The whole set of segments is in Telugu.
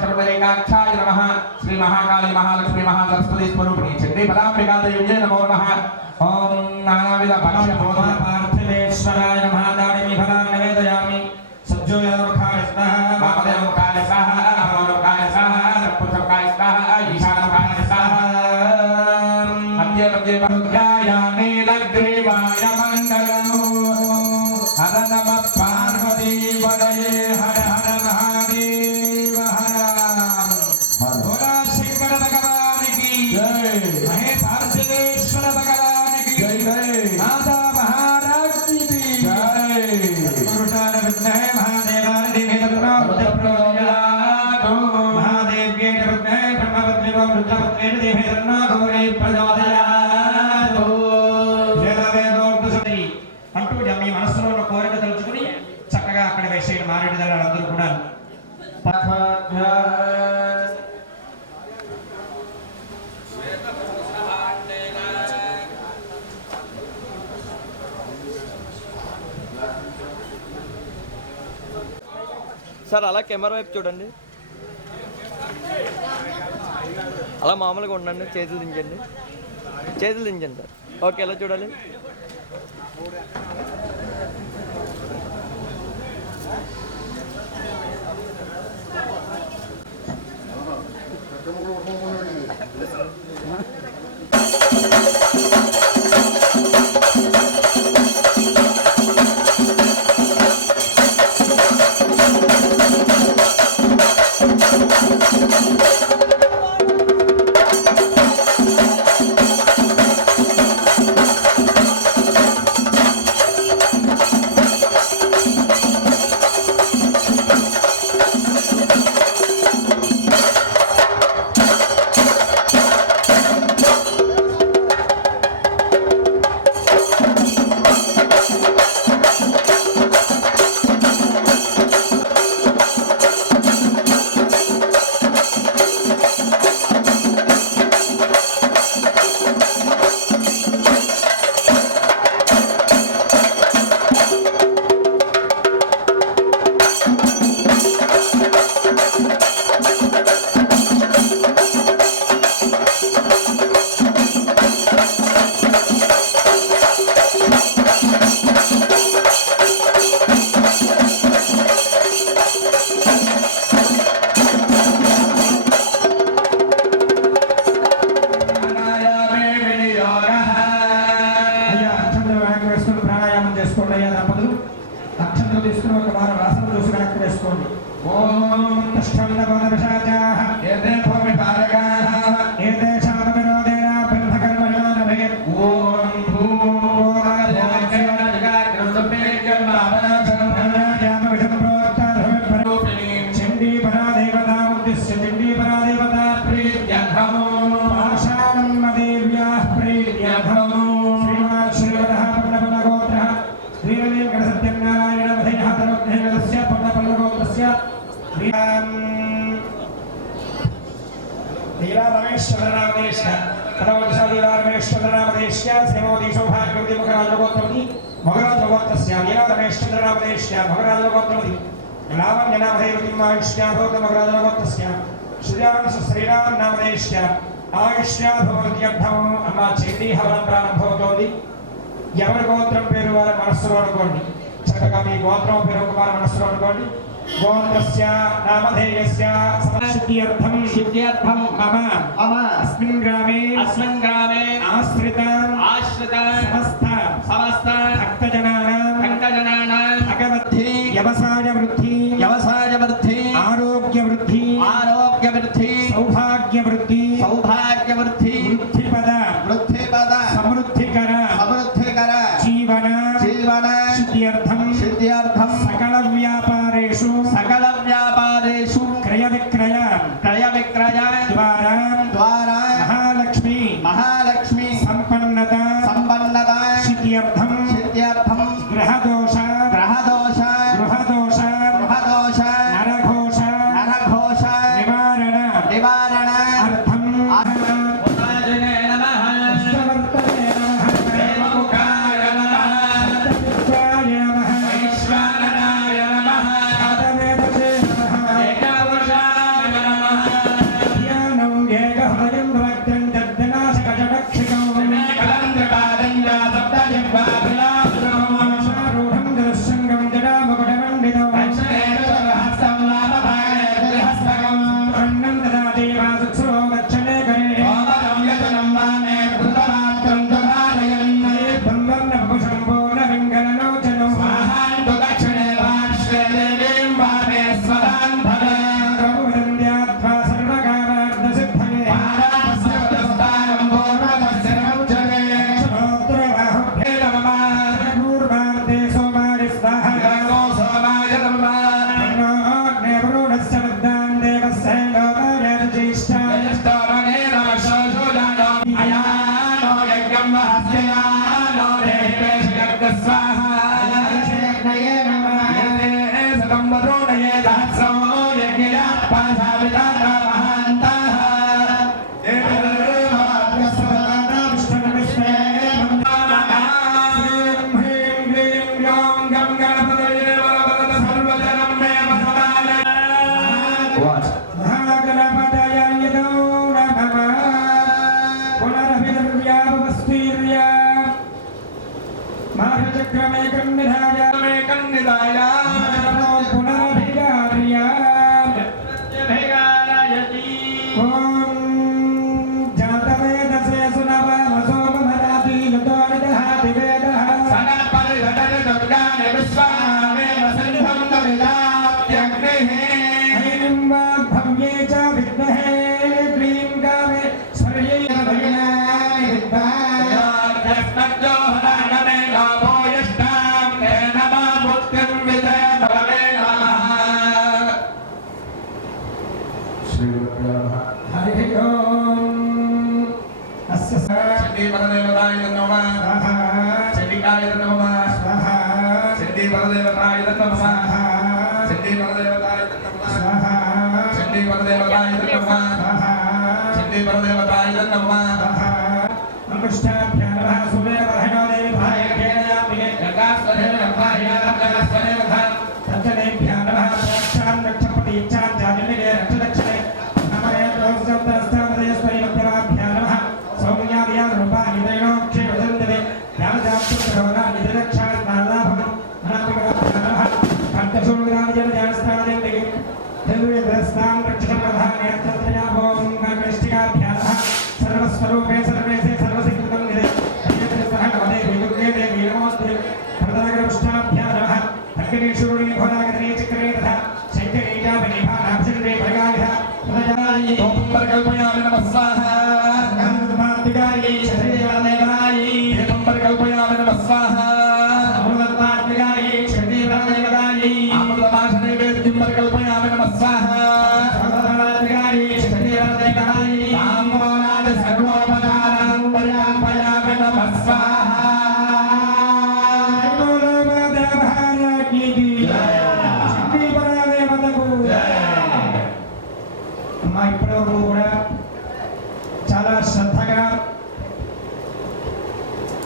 सर्वरेकाक्षाय नमः। श्री महाकाली महालक्ष्मी महासरस्वती स्वरूपिणी चंडी फलांबिका देव्यै नमो नमः। ओम नानाविध भक्ष्य भोजन पार्थिवेश्वराय नमः। दाडिमी फलान् निवेदयामि। सज्जोयमुखाय स्वाहा वामदेवमुखाय स्वाहा अमोमुखाय स्वाहा पुष्पमुखाय स्वाहा ईशानमुखाय स्वाहा। मध्ये मध्ये बहुध्याय नीलग्रीवाय मङ्गलम्। हर नमः पार्वती पदये हर हर महादेव हर। बोला शंकर भगवान की जय। महे पार्थिवेश्वर भगवान की जय। माता महाराज की जय। पुरुषान विद्महे महादेवाय धीमहि तन्नो प्रचोदयात्। महादेव्यै विद्महे ब्रह्मपत्न्यै रुद्रपत्न्यै धीमहि तन्नो गौरी प्रचोदयात्। వేదవేదోక్తశక్తి అంటూ మీ మనసులో ఉన్న కోరిక తెలుసుకుని చక్కగా అక్కడ వేసేయండి. మారేడు దళాలందరూ కూడా సార్ అలా కెమెరా వైపు చూడండి. అలా మామూలుగా ఉండండి. చేతులు దించండి. చేతులు దించండి సార్. ఓకే ఎలా చూడాలి? रमेश्चंद्रनामदेश्य श्रीमोदी सौभाग्यवती मकराजगोत्रवती मकराजगोत्रस्य रमेश्चंद्रनामदेश्य मकराजगोत्रवती लावण्यनामदेवती आयुष्याभवत मकराजगोत्रस्य श्रीराम नामदेश्य आयुष्याभवत्यर्थम् अम्मा चेती हवनं प्रारंभवतोंది ఎవరి గోత్రం పేరు వారి మనస్సులో అనుకోండి చక్కగా మీ గోత్రం పేరు వారి మనస్సులో అనుకోండి గోత్రస్య నామధేయస్య సిద్ధ్యర్థం మమ అస్మిన్ గ్రామే ఆశ్రిత సమస్త భక్తజనానాం భగవద్ధి వ్యవసాయ వృద్ధి ఆరోగ్య వృద్ధి సౌభాగ్య వృద్ధి వృద్ధిపద సమృద్ధికర జీవన సిద్ధ్యర్థం సకల వ్యాపారేషు క్రయ విక్రయ ద్వారా మహాలక్ష్మి సంపన్నత సిద్ధ్యర్థం గ్రహదోష నరఘోష నివారణ అర్థం सर्वस्वरूपे सर्वेशे सर्वसिद्धं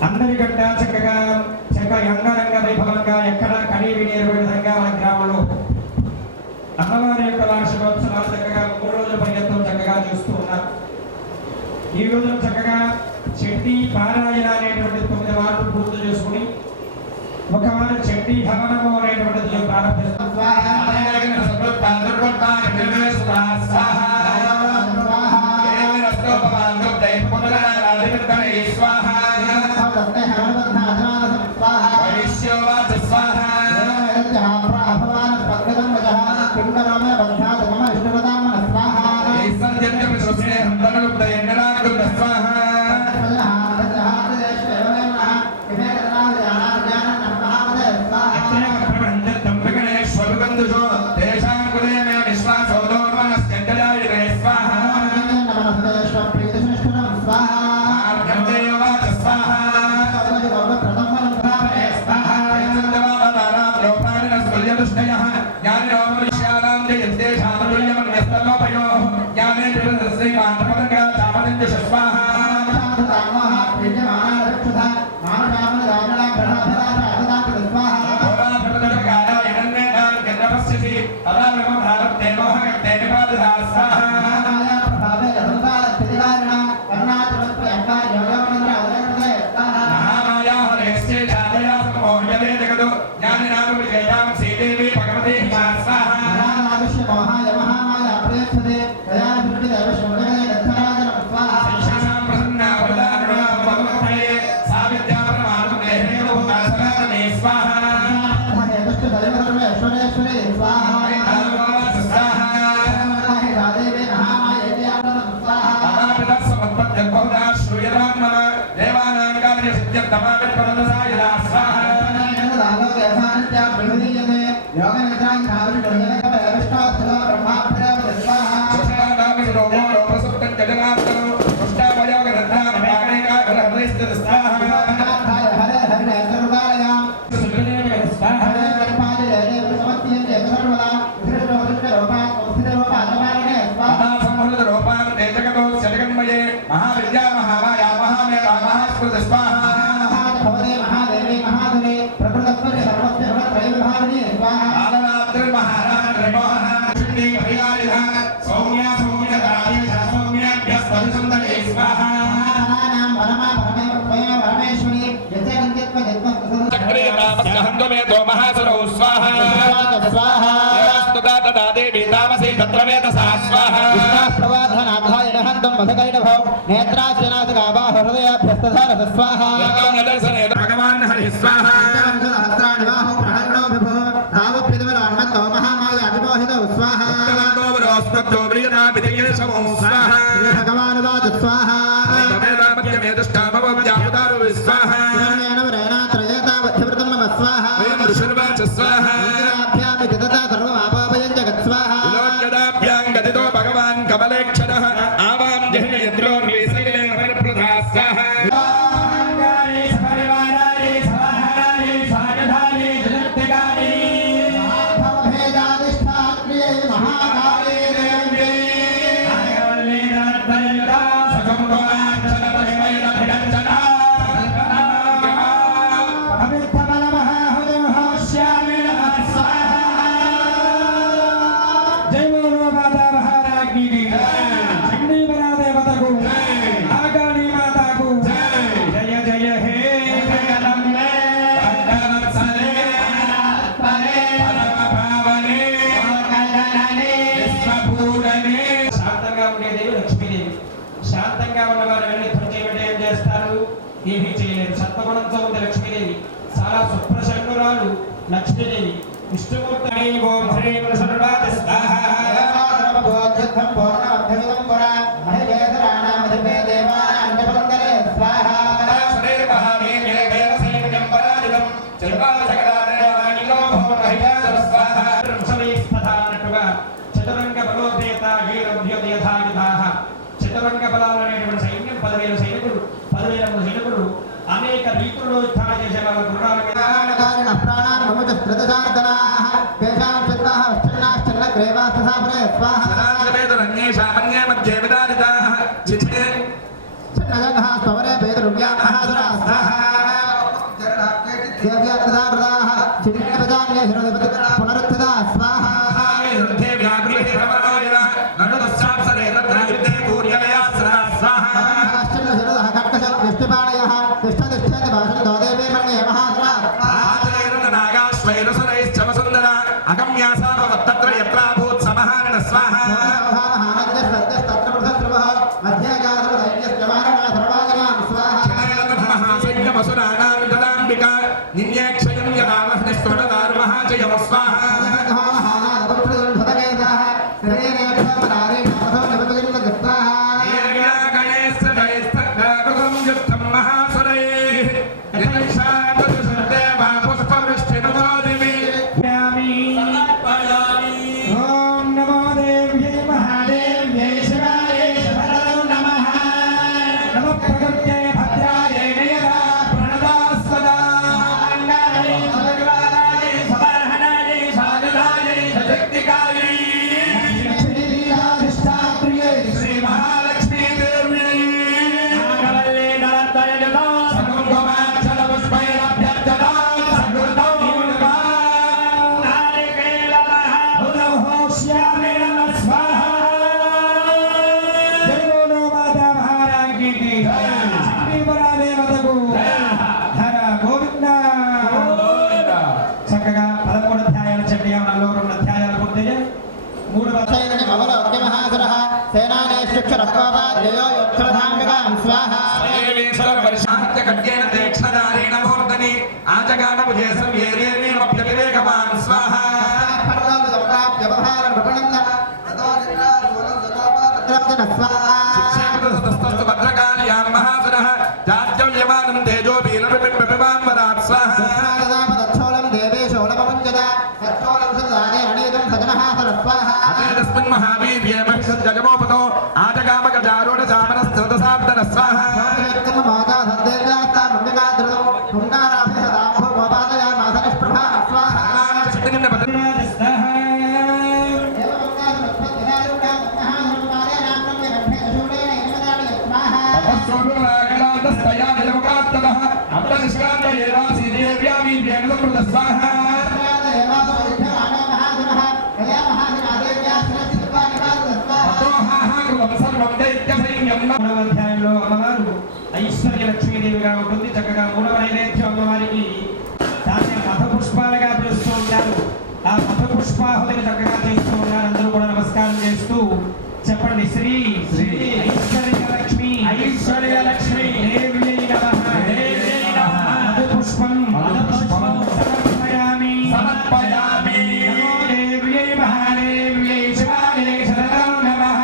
అందరికంటే చక్కగా అంగరంగ వైభవంగా ఎక్కడ కనీ విని ఎరుగని విధంగా మన గ్రామంలో అమ్మవారి యొక్క వార్షికోత్సవాలు చక్కగా 3 రోజుల పర్యంతం చక్కగా చూస్తూ ఉన్నారు. ఈ రోజున చక్కగా చెట్టి పారాయణ అనేటువంటి 9 వారాలు పూర్తి చేసుకుని ఒక వారు చెట్టి హవనము అనేటువంటిది ప్రారంభిస్తాం. भगवान हरि स्वाहा लक्ष्मीदेवी विष्णुमूर्ति ओम ह्रीं सर्वाद स्वाहा చతురంగ బలోపేత వీరభ్యోదయధాయుధాః చతురంగ బలాలనేటువంటి సైన్యం 10,000 సైనికులు 10,000 మంది సైనికులు అనేక రీతుల్లో యుద్ధాలు చేసే వాళ్ళ గుర్రాల మీద ప్రాణాన్ మముజ ప్రతిదార్దనాః తేషాం చిత్తాః వశ్చన్నాశ్చల్ల గ్రేవాస్తథాపరే స్వాహా సదావేదరన్యేషామన్యే మధ్యే విదారితాః చితే నగః స్తవరే వేదరువ్యాః స్వాహా పునరుద్ధదా స్వాహా వృద్ధే వ్యాఘ్రే ప్రవరోజన నడుదశ్చాప్సరే తత్రయుద్ధే కూర్యలయా స్వాహా కర్కశత్పాళయ తిష్టతిష్టతి భాషంతో దేవీ మన్యే మహాస్వా నాగాశ్వైరసురైశ్చమసుందర అగమ్యాసాభవత్తత్ర యత్రాభూత్ సమహారణ స్వాహా నిన్యాక్షయం యదావహ్నిస్వరదార్మహాజయం స్వాహా చక్కగా 13 అధ్యాయాల చండీయాలలో 2 అధ్యాయాలు పూర్తయ్యాయి. 3వ महावीर्ये महिषद् गजमोपतो आजगामक जारूढ चामरस्तृतसाब्दन स्वाहा అధ్యాయంలో అమ్మవారు ఐశ్వర్య లక్ష్మీదేవిగా ఉంటుంది. చక్కగా 3వ నైవేద్యం అమ్మవారికి దాన్ని మధ పుష్పాలుగా పిలుస్తూ ఉంటారు. ఆ మధ పుష్పాహుతిని చక్కగా చేస్తూ ఉన్నారు. అందరూ కూడా నమస్కారం చేస్తూ చెప్పండి శ్రీ శ్రీ ఐశ్వర్య లక్ష్మి దేవి నమః మధ పుష్పం సమర్పయామి సమర్పయామి నమో దేవ్యై మహాదేవ్యై శివాయ శరణం నమః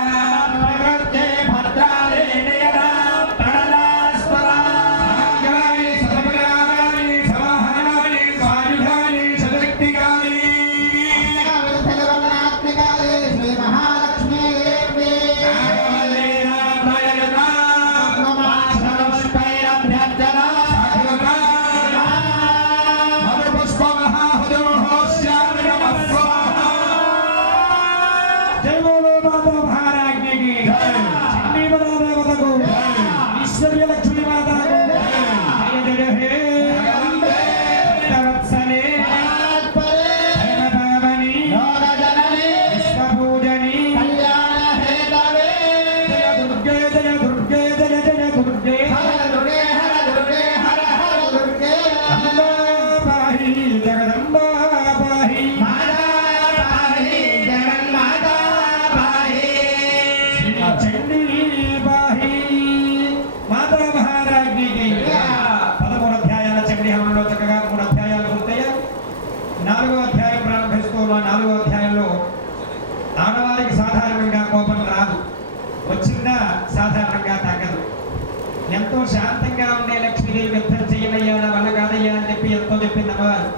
ఎంతో శాంతంగా ఉండే లక్ష్మీదేవి యుద్ధం చేయనయ్యా నా వల్ల కాదయ్యా అని చెప్పి ఎంతో చెప్పింది అమ్మవారు.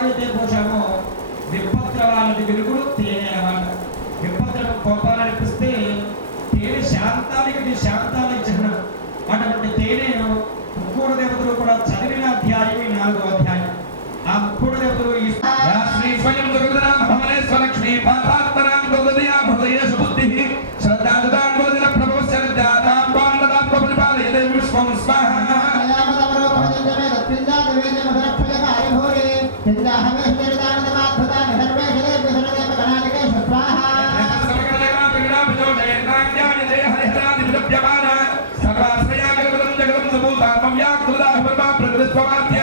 అయితే పోషామో విపత్రవాళ్ళది వెలుగుడు తేనె అన్నమాట. విపత్రం కోపాలు అనిపిస్తే తేనె శాంతానికి శాంతానికి చిహ్నం. అటువంటి తేనెను ముక్కోడు దేవతలు కూడా చదివిన అధ్యాయం ఈ 4వ అధ్యాయం. ఆ ముక్కోడు దేవతలు ఈ శ్రీ స్వయం దుర్గరామ భవనేశ్వర లక్ష్మీ పాతాత్మనాం గోదయా భృదయేషు బుద్ధిః శ్రద్ధాదుదాం గోదిన ప్రభుస్య విద్యాతాం పాండదాం పరిపాలయతే విశ్వం స్వాహా యా మదవరో భజంతే రత్రిందా దేవేంద్ర మధురక్షయ కార్యభోరే ఇంద్రాహమే స్థిరదాన स्ववाद्य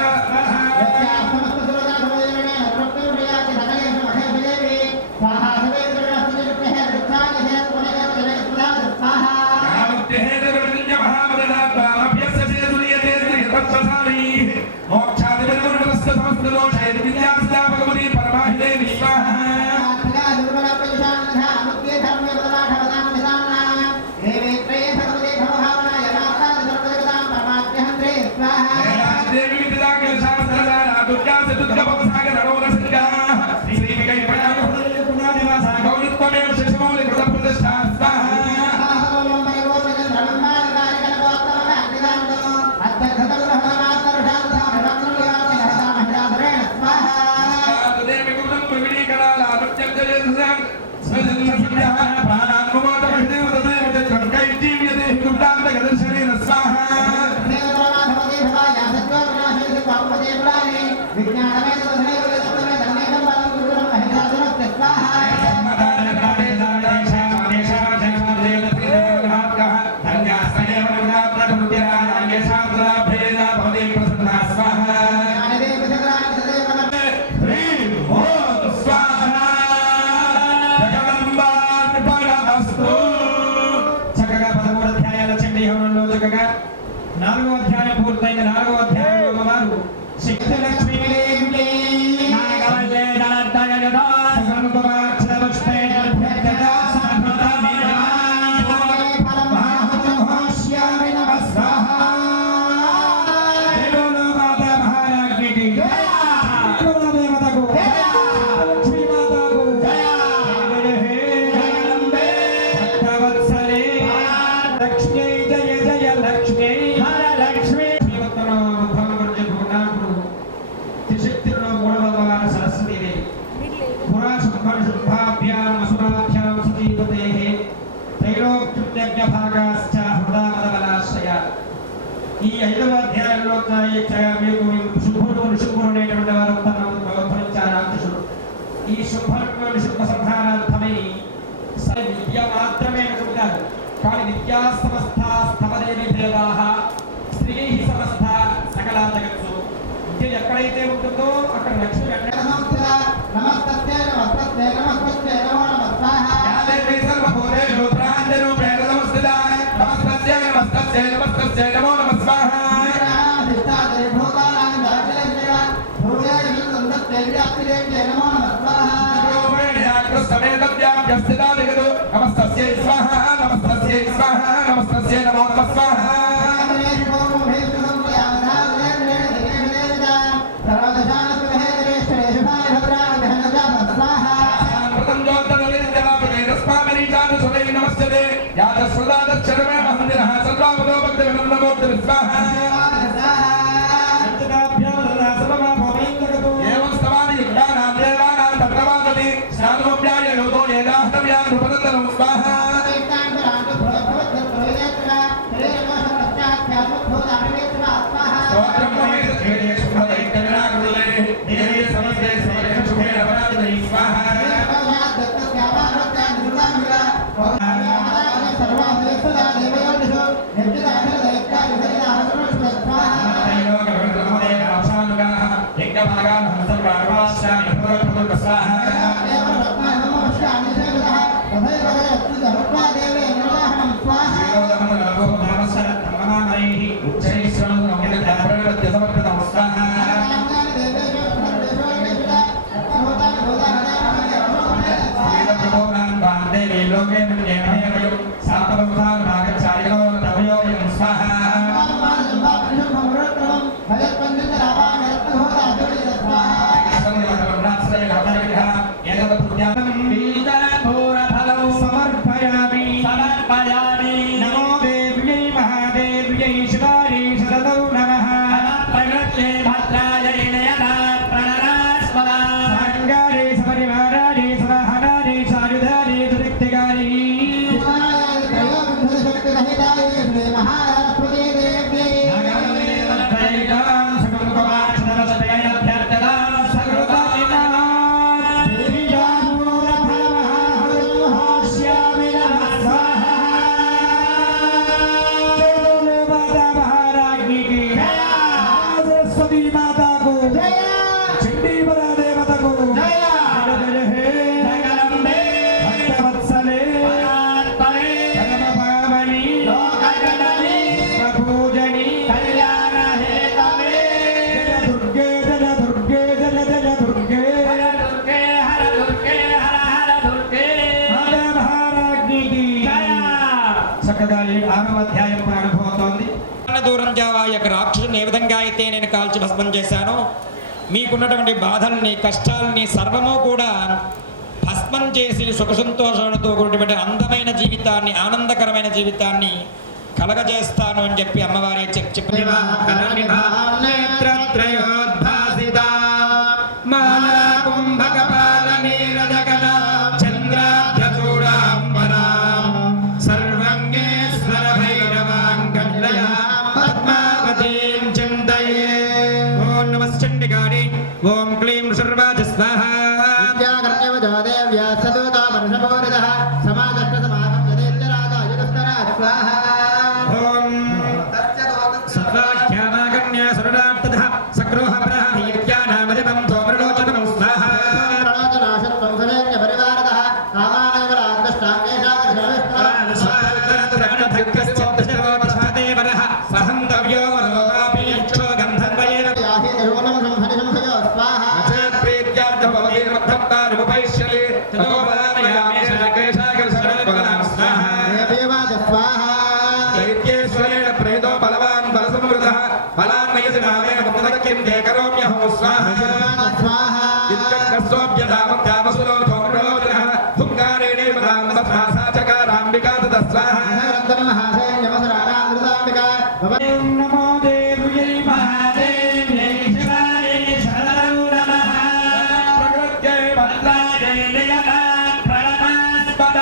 నాలుగో అధ్యాయం పూర్తయిన నాలుగో అధ్యాయంలో అమ్మవారు శక్తి లక్ష్మీ ఈ ఐదవ అధ్యాయంలో మీకు శుభుడు నిశుభుడు అనేటువంటి వారు ఉద్భవించారు. ఈ శుభుడు నిశుభ సంహారార్థమై విద్య మాత్రమే అనుకుంటారు. కానీ విద్యా సమస్త స్తవదేవి భేదా స్త్రీ సమస్త సకల జగత్తు విద్య ఎక్కడైతే ఉంటుందో అక్కడ లక్ష్మి नमस्तस्यै स्वाहा नमस्तस्यै स्वाहा नमस्तस्यै नमो नमः स्वाहा नमो देव्यै महादेव्यै शिवायै शरदौ नमः प्रकृत्यै సరస్వతీ మాతాకు చండీపరా దేవతకు జయ జయ హే జగదంబే భక్తవత్సలే పరమపావని లోకజనని పూజని కళ్యాణ హేతవే జయ దుర్గే జయ దుర్గే జయ జయ దుర్గే హర దుర్గే హర హర దుర్గే మహారాజ్ఞికి జయ. చక్కగా ఈ 6వ అధ్యాయం ప్రారంభమవుతోంది. దూరం జావా యొక్క రాక్షసుని ఏ విధంగా అయితే నేను కాల్చి భస్మం చేశానో మీకున్నటువంటి బాధల్ని కష్టాలని సర్వము కూడా భస్మం చేసి సుఖ సంతోషాలతో కూడినటువంటి అందమైన జీవితాన్ని ఆనందకరమైన జీవితాన్ని కలగజేస్తాను అని చెప్పి అమ్మవారే చెప్పి ఓం క్లీం సర్వాజ స్వాహ ఓం సర్వాఖ్యానాగణ్య సర్వార్థః సక్రోహ ప్రహీత్యానామదివం తోమృలోచనం స్వాహ సహంతవ్యో మనోవాపి యక్షో గంధర్వయేన నమో దేవ్యై మహాదేవ్యై శివాయై శరణం నమః ప్రకృత్యై భద్రాయై ప్రణమాస్పదాంగాయై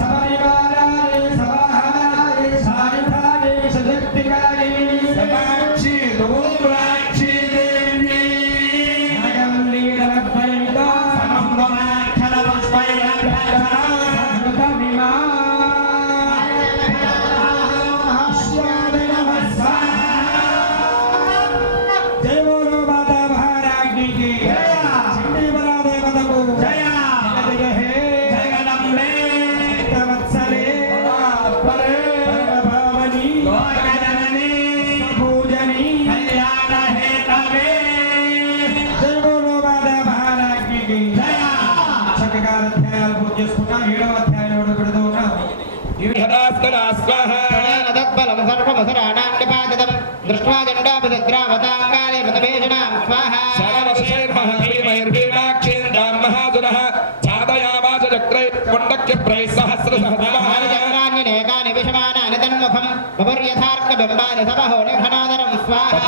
సపరివారాయై సవాహనాయై సాయుధాయై సశక్తికాయై సమాక్షి ధూమ్రాక్షి దేవ్యై నగం లీలద్వైతా సమం పుష్పైరభ్యర్థనా అధ్యాయాలు పూర్తి చేసుకున్నాం. 7వ అధ్యాయంలో పెడుతూ ఉన్నాం. తత్ఫలం సర్వమసరాణాం నిపాతితం దృష్ట్వా జండాపదగ్రావతాంగాలే మతభేషణాం స్వాహా చక్రాన్యనేకాని విషమానాని తన్ముఖం బపర్యథార్క బింబాని సభహో నిఘనాదరం స్వాహా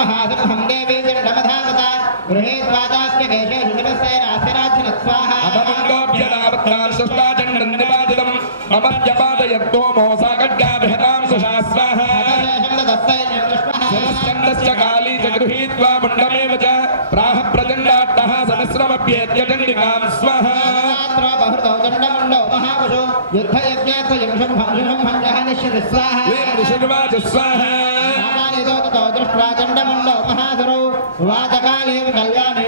మహాసింహం దేవీ జండమధావత గృహే స్వాదాస్య కేశే శిశిరస్యైరాస్యరాజ్ఞ స్వాహా దృష్ట్వా చండముండో మహాసురౌ వాచకాలే కళ్యాణే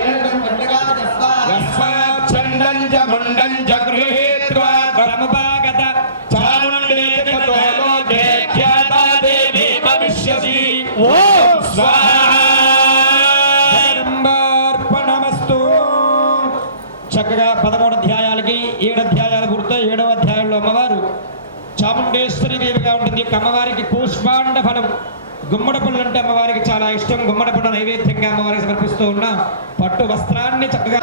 చక్కగా 13 అధ్యాయాలకి 7 అధ్యాయాలు పూర్తయి 7వ అధ్యాయంలో అమ్మవారు చాముండేశ్వరి దేవిగా ఉంటుంది. అమ్మవారికి కూష్మాండ ఫలం గుమ్మడి పళ్ళు అంటే అమ్మవారికి చాలా ఇష్టం. గుమ్మడి పళ్ళు నైవేద్యంగా అమ్మవారికి సమర్పిస్తూ ఉన్న పట్టు వస్త్రాన్ని చక్కగా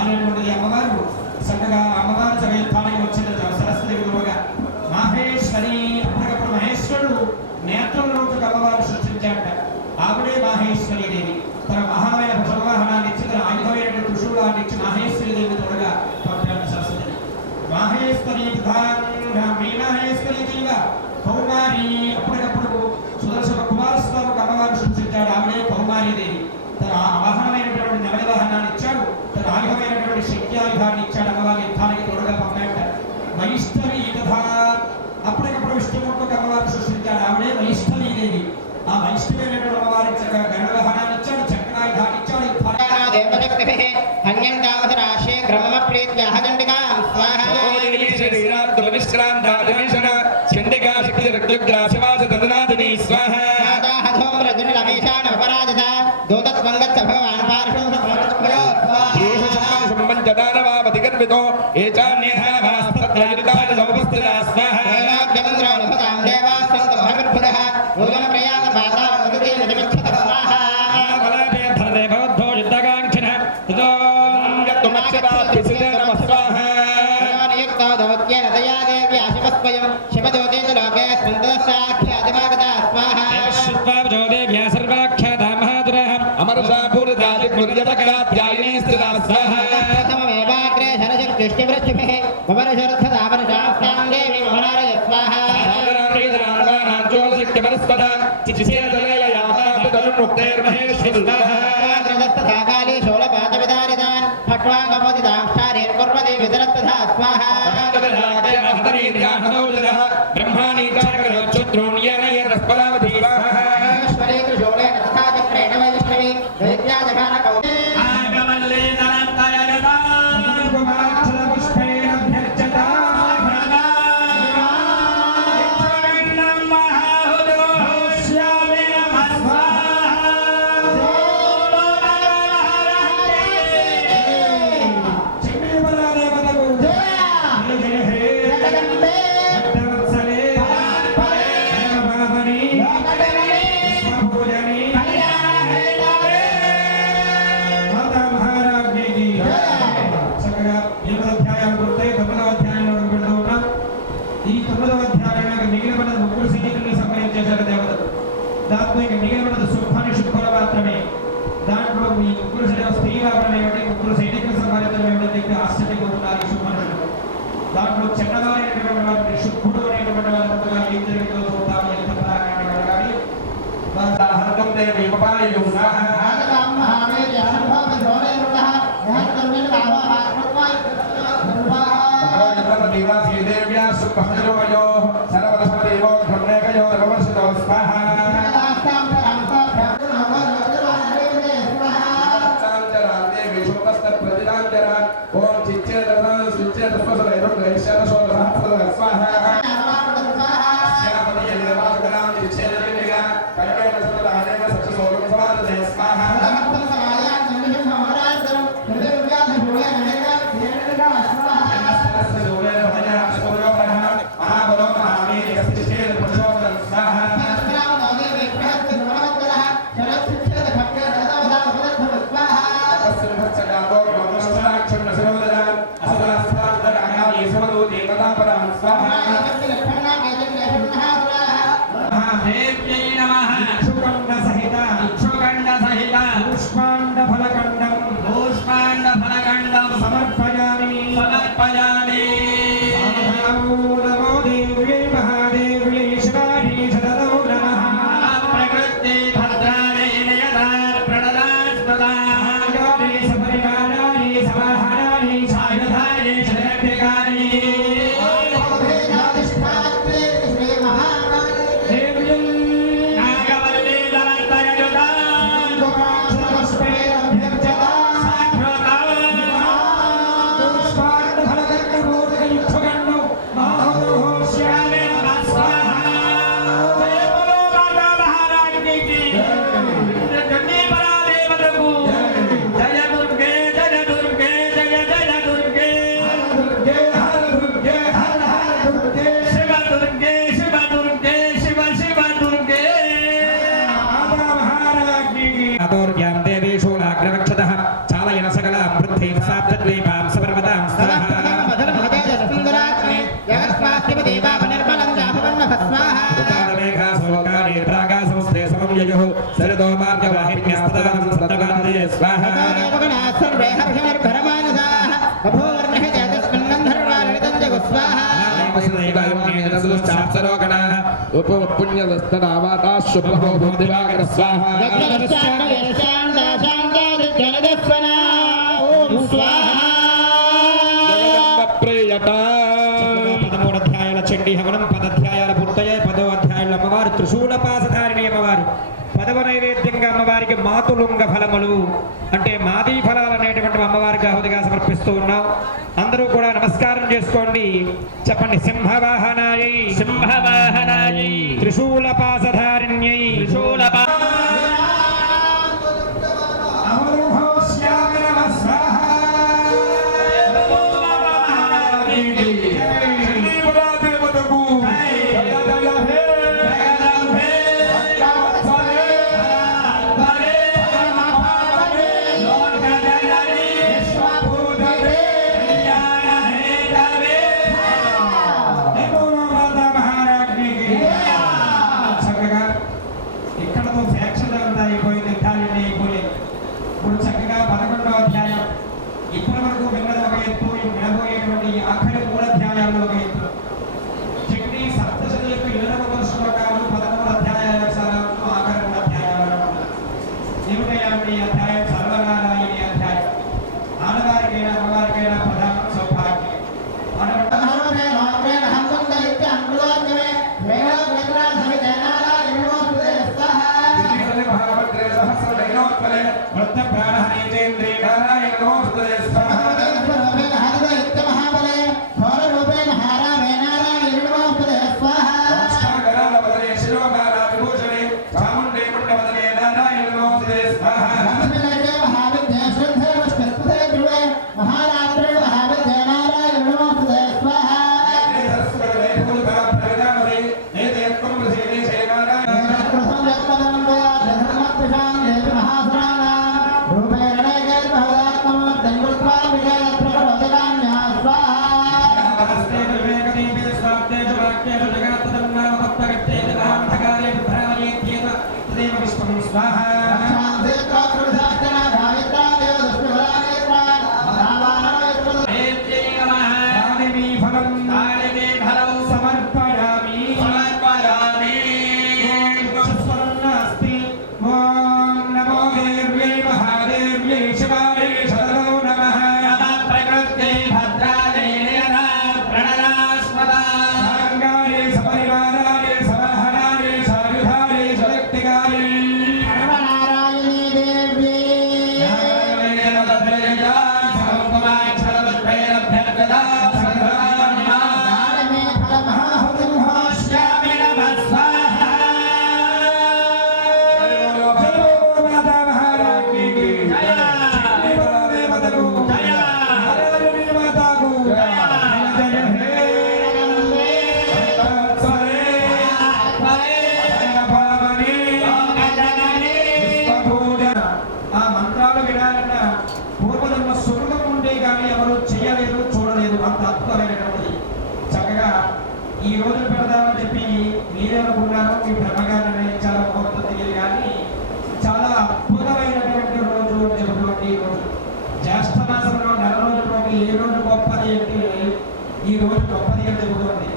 అనేటువంటిది అమ్మవారు చక్కగా అమ్మవారు జగత్తానికి వచ్చిన సరస్వతి విలువగా మాహేశ్వరి. అప్పటికప్పుడు మహేశ్వరుడు నేత్రంలోకి అమ్మవారు సృష్టించాట. ఆవిడే మాహేశ్వరి దేవి. తన మహామైన భుజవాహనాన్ని ఇచ్చి తన ఆయుధమైనటువంటి త్రిశూలాన్ని ఇచ్చి మాహేశ్వరి దేవి తోడుగా పంపాడు సరస్వతిని. మాహేశ్వరి మాహేశ్వరి దేవ కౌమారి. అప్పటికప్పుడు సుదర్శన కుమారస్వామికి అమ్మవారు సృష్టించాడు. ఆవిడే కౌమారి దేవి. తన వాహనమైనటువంటి నెమలి వాహనాన్ని ఇచ్చాడు. తన ఆయుధమైనటువంటి శక్తి ఆయుధాన్ని ఇచ్చాడు. అమ్మవారి యుద్ధానికి తోడుగా పంపాట. వైష్ణవి కథ. అప్పటికప్పుడు విష్ణుమూర్తికి అమ్మవారు సృష్టించాడు. ఆవిడే వైష్ణవి దేవి. ఆ వైష్ణవైనటువంటి అమ్మవారి చక్కగా గణ వాహనాన్ని ఇచ్చాడు. చక్రాయుధాన్ని ఇచ్చాడు. హన్యంతావసరాశే క్రమమ ప్రీత్యాహ చండికాం స్వాహా. చండికా శక్తి రక్తగ్రాశవాస దందనాదిని స్వాహా. రమేశానపరాజిత దూతత్వంగచ్చ భగవాన్ పార్శ్వం సమర్పయో సంబంధదానవాపతిగర్వితో ఏచాన్యేహాస్తత్రయుతాయ సముపస్థితా స్వాహా. ఏలాగ్యమంత్రానుభతాం దేవాస్సంత భగవద్భుదః భోజన ప్రయాణ పాతా మధుతే నిమిక్షత స్వాహా. బలాదే ధరదే భవద్భో యుద్ధకాంక్షిణః తతో యత్తుమక్షపాత్తిసిదే నమః స్వాహా. నియుక్తో దౌత్యేన తయా దేవ్యా శివస్వయం శివజ్యోతిష లోకే స్పందసాఖ్యాతిమాగతా స్వాహా. అమరసాపూరితాదిపుర్యతకరాధ్యాయినీ స్థితా స్వాహా. సమమేవాగ్రే శరశక్తిష్టివృష్టిభిః వవరశరథదావనశాస్త్రాం దేవి మమనారయ స్వాహా. కాళీ శూలపాతవిదారితాన్ ఫట్వాంగమోదితాంశారేన్ కుర్వతి వితరత్తథా స్వాహా. ఈశ్వరీ త్రిశూలేన తథా చక్రేణ వైష్ణవి దైత్యాజఘాన కౌ దాంట్లో ఇక మిగిలిన శుభాన్ని శుభ్ర మాత్రమే. దాంట్లో ఈ ముగ్గురు స్త్రీలాభం ఏమిటి, ముగ్గురు సైనికుల సంపాదించడం ఏమిటని చెప్పి ఆశ్చర్యపోతున్నారు ఈ శుభానుషులు. దాంట్లో చెడ్డవారైనటువంటి వారిని శుద్ధుడు అనేటువంటి వారి ముందుగా ఏం జరిగిందో చూద్దాము. ఎంత ప్రారంభం సమర్థైః సాప్తద్వీపాం సపర్వతాం స్వాహా ఉతానమేఘాసోకానిర్భ్రాగాసంస్థే సమం యయుః సరితో మార్గవాహిన్యాస్తదాం సప్తగాదే స్వాహా అధ్యాయాల చండీ హవనం 10 అధ్యాయాల పూర్తయ్యాయి. 10వ అధ్యాయంలో అమ్మవారు త్రిశూలపాసధారిణి అమ్మవారు. 10వ నైవేద్యంగా అమ్మవారికి మాతులుంగ ఫలములు అంటే మాదీ ఫలాలు అనేటువంటి అమ్మవారికి ఆహుతిగా సమర్పిస్తూ ఉన్నాం. అందరూ కూడా నమస్కారం చేసుకోండి. చెప్పండి సింహవాహనాయై సింహవాహనాయై త్రిశూలపాసధారిణ్యై ఈ రోజు పెడదామని చెప్పి మీరేమనుకున్నారో మీ బ్రహ్మగారు నిర్ణయించాలో మొత్తం తెలియదు కానీ చాలా అద్భుతమైనటువంటి రోజు చెబుతుంది. జ్యేష్ఠ మాసంలో 4 రోజుల్లోకి ఏ రోజు గొప్పది అంటే ఈ రోజు గొప్పది అని చెబుతోంది.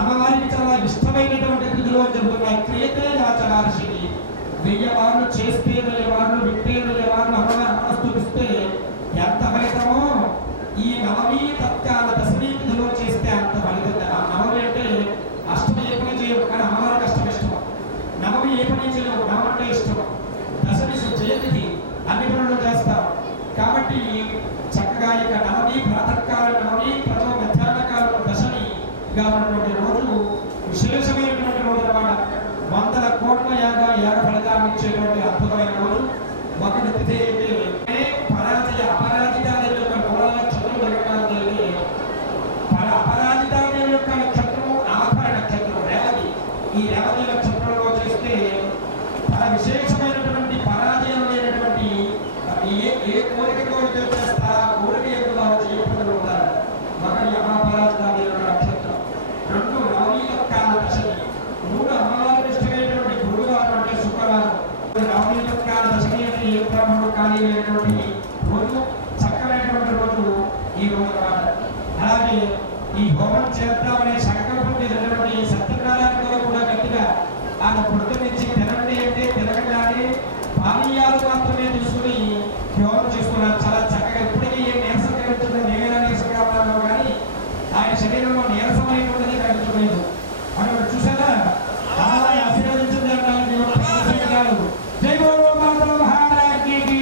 అమ్మవారికి చాలా ఇష్టమైనటువంటి విధులు అని చెబుతున్నాయి. క్రియతే ఆచరార్షిని 1000 వారు చేస్తే 1000 వారు వింటే 1000 వారు అమ్మవారు మనస్తుపిస్తే ఎంత ఫలితమో ఈ నవమీ తత్కాల దశమీ విధిలో చేస్తే అంత ఫలితం. నవమి అంటే అష్టమి ఏ పని చేయవు కానీ అమ్మవారికి అష్టమి ఇష్టం. నవమి ఏ పని చేయవు, నవమి అంటే ఇష్టం. దశమి జయతిథి అన్ని పనులు చేస్తాం కాబట్టి చక్కగా ఇక నవమి ప్రాతకాల నవమి ప్రథమ మధ్యాహ్న కాలం దశమిగా ఉన్నటువంటి రోజు విశేషమైనటువంటి రోజు అన్నమాట. 100 కోట్ల యాగ ఫలితాన్ని ఇచ్చేటువంటి అద్భుతమైన రోజు. ఒకటి తిథి అయితే పరాజయ అపరాజితాదేవి యొక్క మూల నక్షత్రం జగన్నాథదేవి. అపరాజితాదేవి యొక్క నక్షత్రము ఆభరణ నక్షత్రం రేవతి. ఈ రేవతి నక్షత్రంలో చేస్తే విశేషమైనటువంటి పరాజయం లేనటువంటి ఏ కోరిక కోరిక చేస్తా కోరిక ఎక్కువ చేయకుండా ఉంటారు. ఒకటి అమాపరాజధాని నక్షత్రం, 2 నవనీత కాల దశమి, 3 అమ్మవారి ఇష్టమైనటువంటి గురువారం అంటే శుక్రవారం. నవనీత కాల దశమి అంటే ఏ బ్రాహ్మణుడు ఖాళీ లేనటువంటి రోజు, చక్కనైనటువంటి రోజు ఈ రోజు అన్నమాట. అలాగే ఈ హోమం చేద్దామనే సంకల్పం చేసినటువంటి సత్యనారాయణ కూడా గట్టిగా ఆయన పొద్దున్నుంచి తినండి అంటే తినగానే పానీయాలు మాత్రమే తీసుకుని హోమం చేస్తున్నారు. చాలా చక్కగా ఇప్పటికీ ఏ నీరసం కనిపించింది, నేనైనా నీరసం కావాలో కానీ ఆయన శరీరంలో నీరసమైనటువంటిది కనిపించలేదు. అక్కడ చూసారా అమ్మాయి ఆశీర్వదించింది అంటారు. జై బోలో మాతా మహారాజ్ఞికి.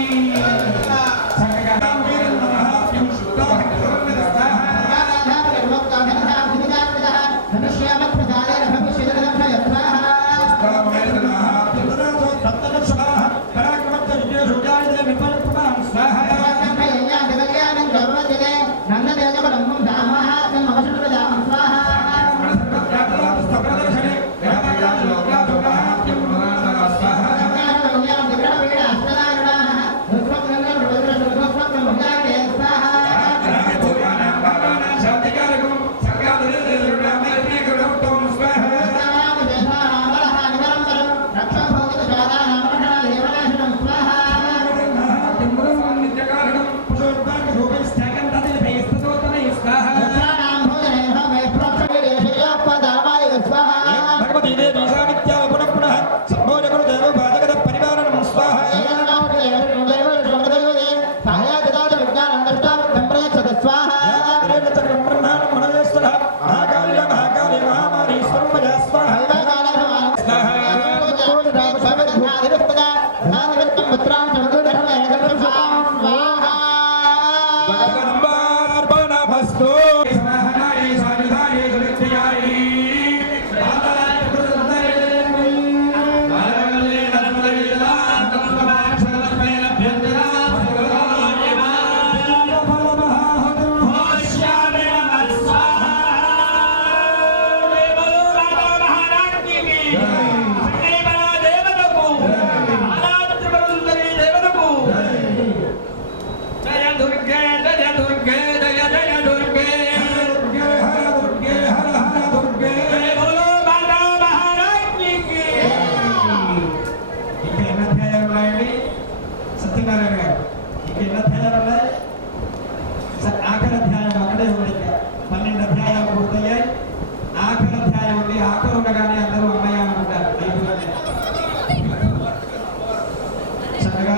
చక్కగా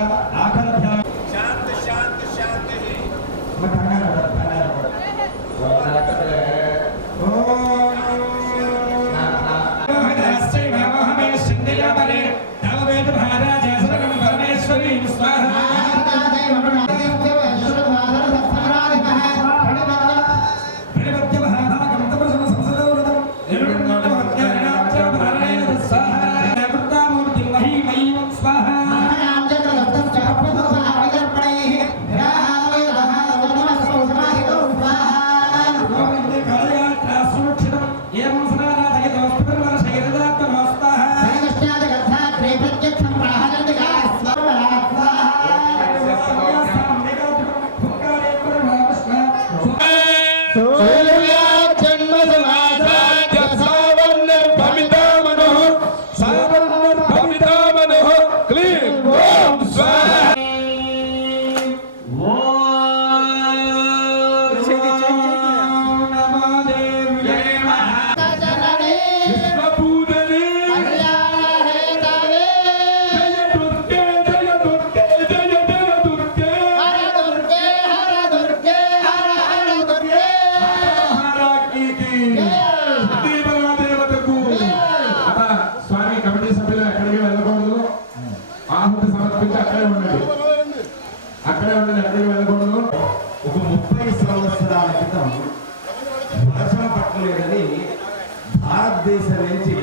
భారతదేశం నుంచి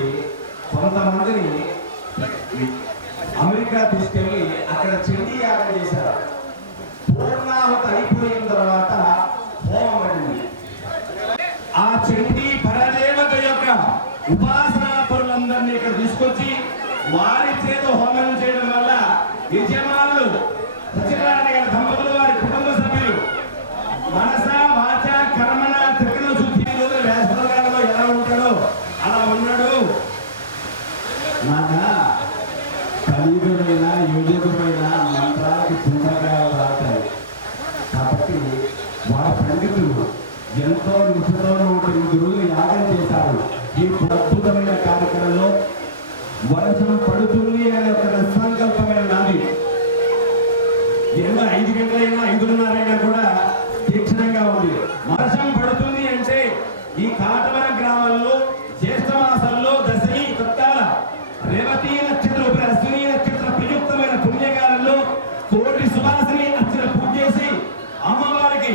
కొంతమందిని అమెరికా తీసుకెళ్ళి అక్కడ చండీ యాగం చేశారు. పూర్ణాహుతి అయిపోయిన తర్వాత హోమం పడింది. ఆ చండీ పరదేవత యొక్క ఉపాసనా పరులందరినీ ఇక్కడ తీసుకొచ్చి వారి చేత హోమం యజమానులు సత్యనారాయణ గారి దంపతులు వారి కుటుంబ సభ్యులు మనస వాచ కర్మణ త్రికరణ శుద్ధి రోజుల వేసవకాలంలో ఎలా ఉంటాడో అలా ఉన్నాడు. నాన్న కలియుగమైన యుగమైన మంత్రాలకు చింతగా రాశారు కాబట్టి వాళ్ళ పండితులు ఎంతో నిష్ఠతో 108 రోజులు యాగం చేశారు. ఈ అద్భుతమైన కార్యక్రమంలో వర్షం పడుతుంది అనే ఒక సంకల్పమైన నాది. ఎంత 5 గంటలైనా 5:30 కూడా తీక్షణంగా ఉంది. వర్షం పడుతుంది అంటే ఈ కాటవరం గ్రామంలో జ్యేష్ఠ మాసంలో దశమి తత్కాల రేవతి నక్షత్ర అశ్విని నక్షత్ర ప్రయుక్తమైన పుణ్యకాలంలో కోటి సువాసిని అర్చన పూజ చేసి అమ్మవారికి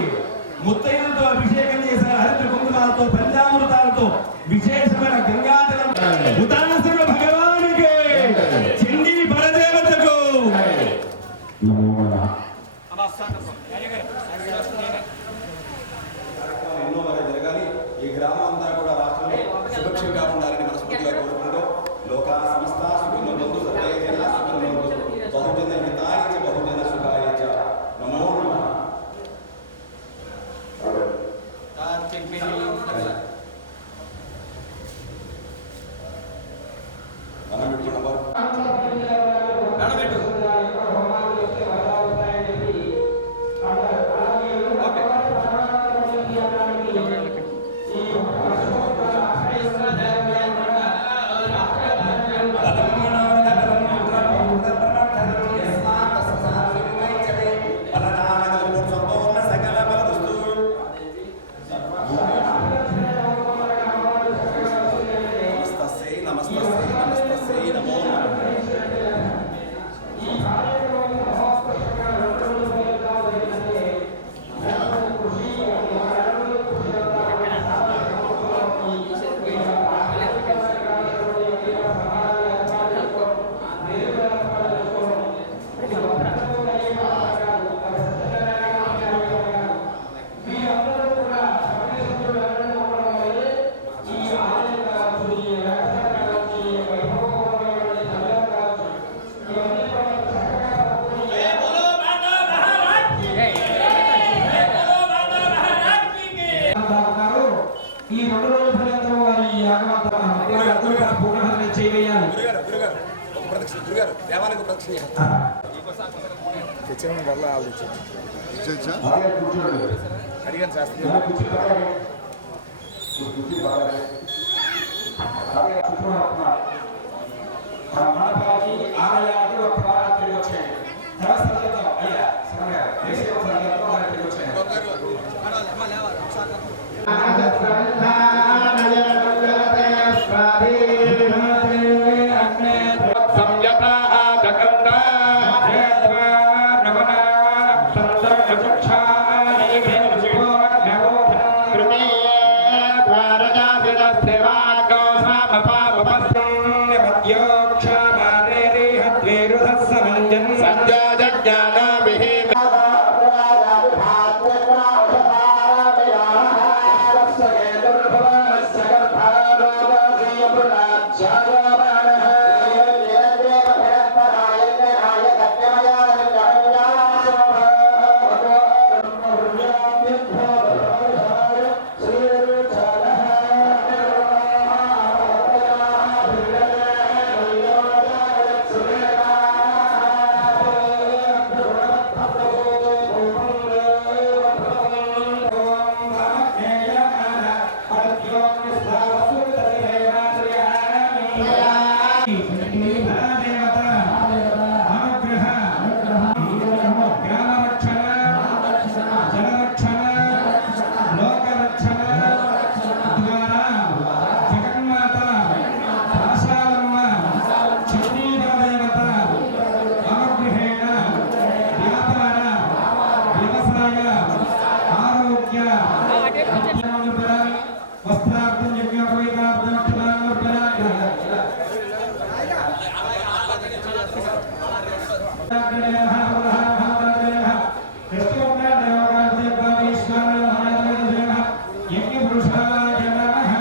ముత్తైదులతో అభిషేకం చేశారు. హరిత కుంకుమాలతో పంచామృతాలతో విశేషమైన గంగాజలం ఉదాసన భగవానికి చండీ పరదేవతకు ఎన్నో వరకు జరగాలి. ఈ గ్రామం అంతా కూడా రాష్ట్రంలో సురక్షితంగా ఉండాలని మనస్ఫూర్తిగా కోరుకుంటూ లోకా సమస్త సుఖినో బంధు సర్వే జనా సుఖినో బంధు బహుజన హితాయ చ బహుజన సుఖాయ చ నమో నమః. ఈ 2 రోజుల పర్యంతం వారి ఈ యాగమంతా పూర్ణహరణ చేయాలి. దేవానికి ప్రదక్షిణ అడిగాను శాస్త్రి పురుషాయ నమః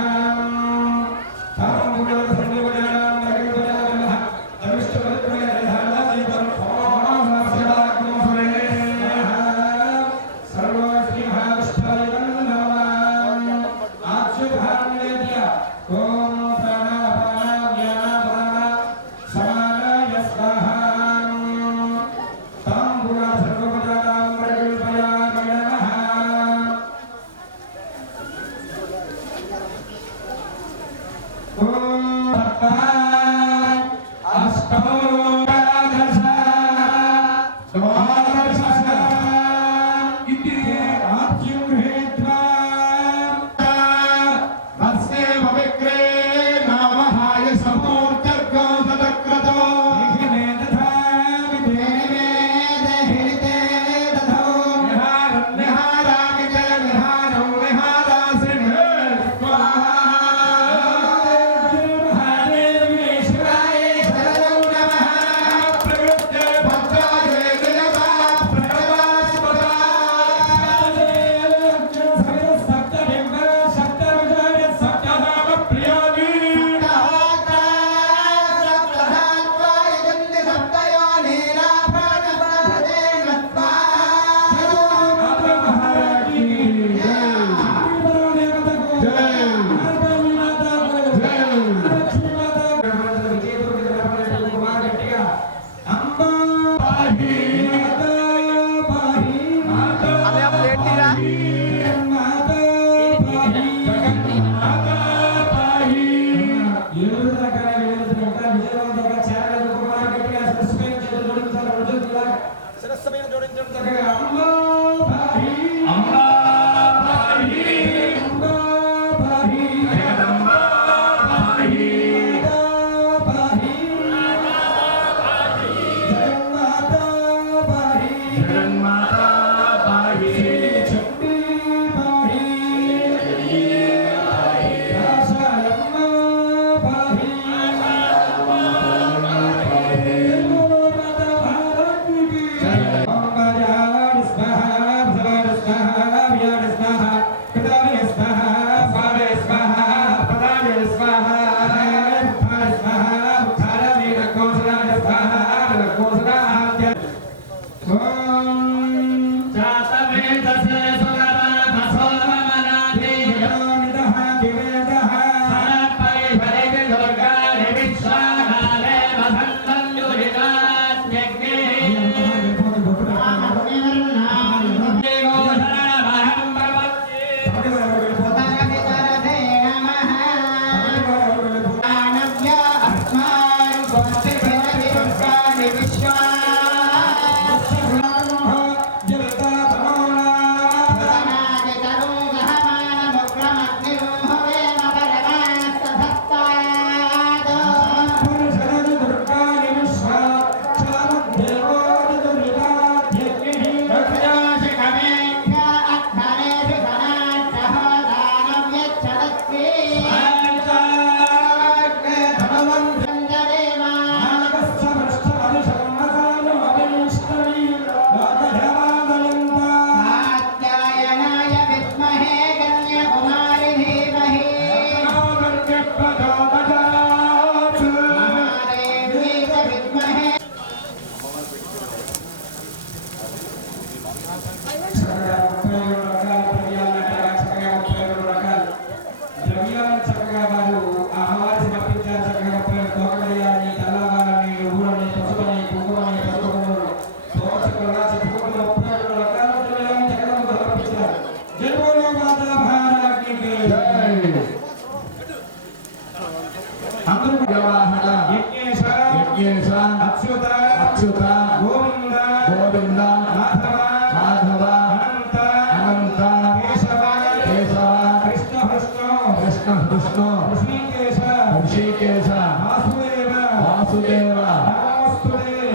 వాసుదేవ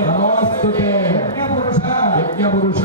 నమోస్తుతే యజ్ఞపురుష